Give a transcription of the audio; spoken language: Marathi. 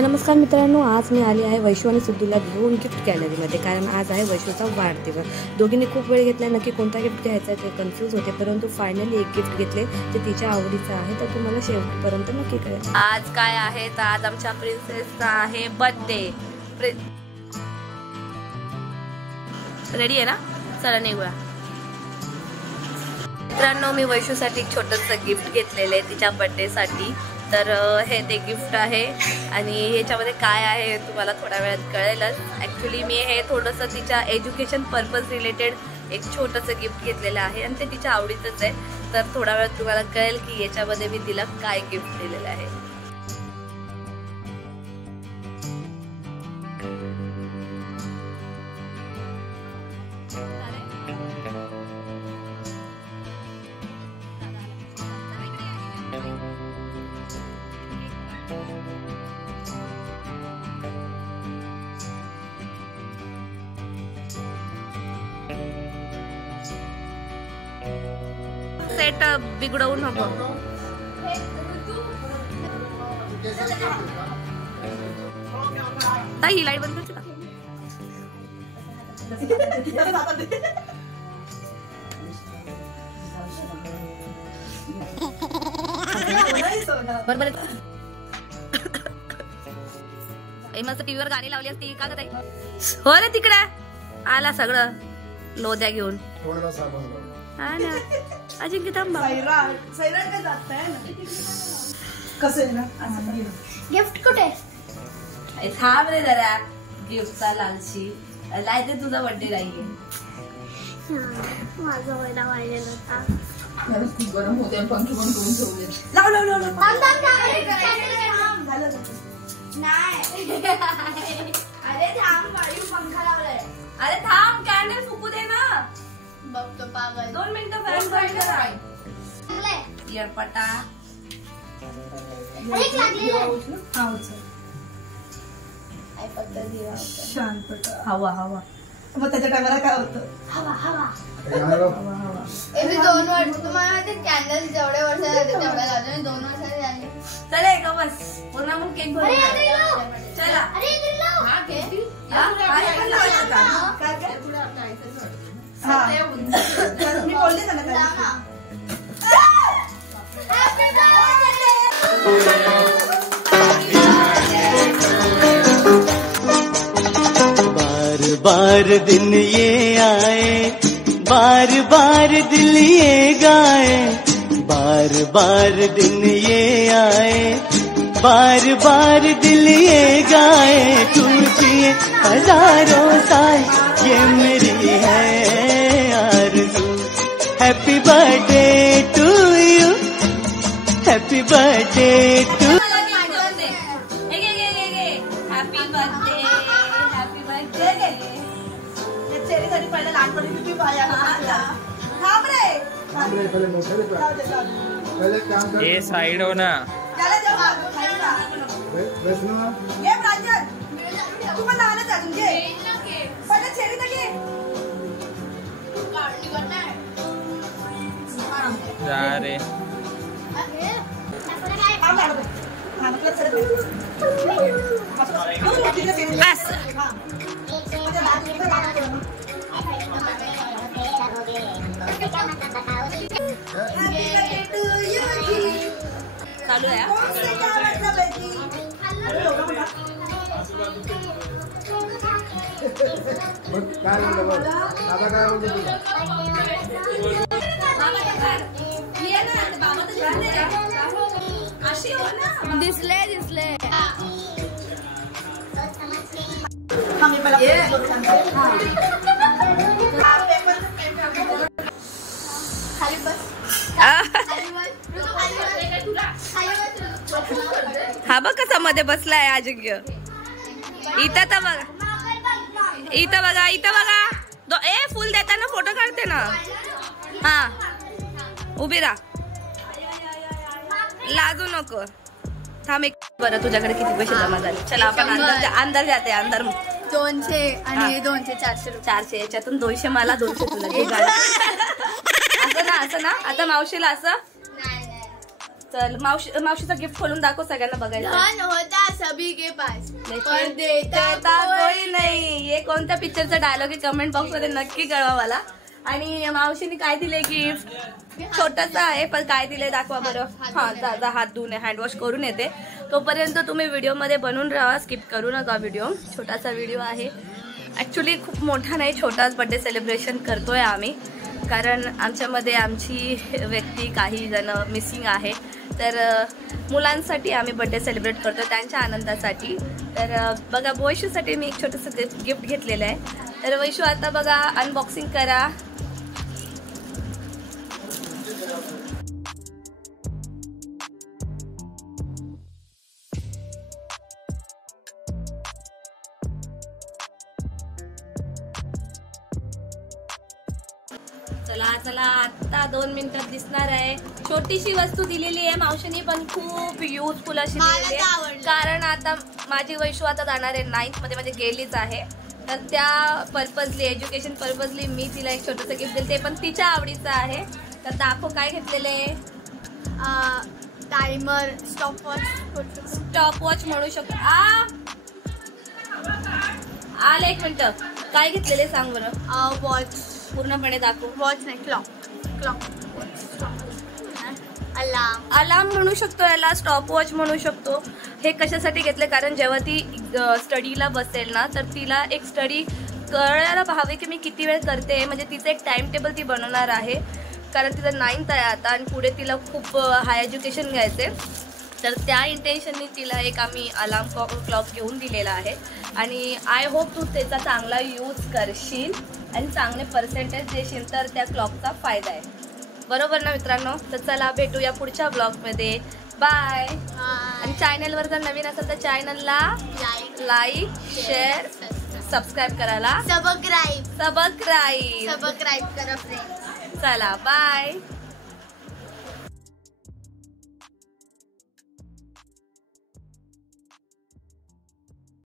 नमस्कार मित्रांनो, आज मी आली आहे वैशू आणि सिद्धूला घेऊन गिफ्ट गॅलरीमध्ये, कारण आज आहे वैशूचा वाढदिवस। दोघींनी खूप वेळ घेतला नक्की कोणता गिफ्ट घ्यायचा ते कन्फ्यूज होते, परंतु फायनली एक गिफ्ट घेतले जे तिच्या आवडीचं आहे, तर तुम्हाला शेवटपर्यंत नक्की कळेल। आज काय आहे तर आज आमच्या प्रिन्सेसचा आहे बर्थडे। रेडी आहे ना? चला निघूया। मित्रांनो, मी वैशूसाठी एक छोटंसं गिफ्ट घेतलेलं आहे तिच्या बर्थडेसाठी। तर हे ते गिफ्ट आहे आणि ह्याच्यामध्ये काय आहे तुम्हाला थोड्या वेळात कळेलच। ॲक्च्युली मी हे थोडंसं तिच्या एज्युकेशन पर्पज रिलेटेड एक छोटंसं गिफ्ट घेतलेलं आहे आणि ते तिच्या आवडीचंच आहे। तर थोड्या वेळात तुम्हाला कळेल की याच्यामध्ये मी तिला काय गिफ्ट दिलेलं आहे। सेट बिघडवू नको। ही लाईट बंद करते का? बरोबर मस्त टीव्हीवर गाणी लावली असती का ताई? हो रे, तिकडे आला सगळं लोद्या घेऊन। हा ना, अजिंक्य थांबा। गिफ्ट कुठे? थांब रे जरा, गिफ्टचा लालची लायते तुझा बर्थडे नाहीये। माझा वैरा वाहिलेला होता। गरम होते पंखे पण करून ठेवले। अरे थांब, वायू पंखा लावलाय। अरे थांब, कॅन्डल फुकू दे ना। बघतो पागल। 2 मिनिटं फॅन बंद करा। येरपटा हवा हवा। मग त्याच्या टायमाला काय होतं? हवा हवा हवा हवा। मी 2 वर्ष तुम्हाला माहिती कॅन्डल जेवढ्या वर्षाला जाते तेवढ्या लावते। मी 2 वर्षाला झाली। चला का बस पुन्हा मग केक बनवू। चला अरे दिलो हा केक मी बोलले ना बार बार दिन ये आए, बार बार दिल ये गाए, बार बार दिन ये आए, बार बार दिल ये गाए। तुम जिए हजारों साल ये मेरी है आरज़ू। Happy birthday to you, happy birthday to. ये साइड हो ना। जा रे चालू आहे। दिसले दिसले हा बघ कसा मध्ये बसलाय अजिंक्य। इथं तर बघा, इथं बघा, इथं बघा। ए फुल देताना फोटो काढते ना। हा उभी राहा, लाजू नको। थांब एक। बरं तुझ्याकडे किती पैसे जमा झाले? चला आपण अंदर जाते। अंदर 200 आणि 200 400 400 याच्यातून 200 मला 200 तुला। असं ना आता मावशीला असं चल मावशीचा गिफ्ट खोलून दाखव सगळ्यांना बघायला. सभी के पास लेकिन पर देता कोई नाही. हे कोणत्या पिक्चरचा डायलॉग आहे कमेंट बॉक्स मध्ये नक्की कळवा मला. आणि मावशीने काय दिले गिफ्ट? छोटस आहे पण काय दिले दाखवा बरं. हा दादा हात धुवून हँडवॉश करून येते. तोपर्यंत तुम्ही व्हिडिओ मध्ये बनून राहा, स्किप करू नका व्हिडिओ. छोटासा व्हिडिओ आहे ऍक्च्युली, खूप मोठा नाही, छोटाच बर्थडे सेलिब्रेशन करतोय आम्ही. कारण आमच्यामध्ये आमची व्यक्ती काही जण मिसिंग आहे. तर मुलांसाठी आम्ही बर्थडे सेलिब्रेट करतो, त्यांच्या आनंदासाठी. तर बघा वैशूसाठी मी एक छोटंसं गिफ्ट घेतलेलं आहे. तर वैशू आता बघा अनबॉक्सिंग करा. चला चला आता 2 मिनिटात दिसणार आहे. छोटीशी वस्तू दिलेली आहे मावशीनी, पण खूप युजफुल अशी दिलेली आहे. कारण आता माझी वैशू आता जाणार आहे 9th मध्ये, म्हणजे गेलीच आहे. तर त्या पर्पजली, एज्युकेशन पर्पजली मी तिला एक छोटंसं गिफ्ट दिलं, ते पण तिच्या आवडीचं आहे. तर दाखव काय घेतलेले. टाइमर, स्टॉप वॉच म्हणू शकतो. आले 1 मिनिट. काय घेतलेले सांग बरं. वॉच पूर्णपणे दाखव. वॉच नाही, क्लॉक अलार्म म्हणू शकतो याला, स्टॉप वॉच म्हणू शकतो. हे कशासाठी घेतले? कारण जेव्हा ती स्टडीला बसेल ना, तर तिला एक स्टडी कळायला हवे की मी किती वेळ करते. म्हणजे तिचं एक टाइम टेबल ती बनवणार आहे. कारण तिचं 9th आहे आता आणि पुढे तिला खूप हाय एज्युकेशन घ्यायचे. तर त्या इंटेन्शननी तिला एक आम्ही अलार्म क्लॉक घेऊन दिलेला आहे. आणि आय होप तू त्याचा चांगला यूज करशील आणि चांगले पर्सेंटेज देशील, तर त्या क्लॉकचा फायदा आहे. बरोबर ना मित्रांनो? तर चला भेटूया पुढच्या ब्लॉगमध्ये. बाय. आणि चॅनलवर जर नवीन असेल तर चॅनलला लाईक, शेअर, सबस्क्राईब करायला. सबस्क्राईब सबस्क्राईब करा फ्रेंड्स. चला बाय.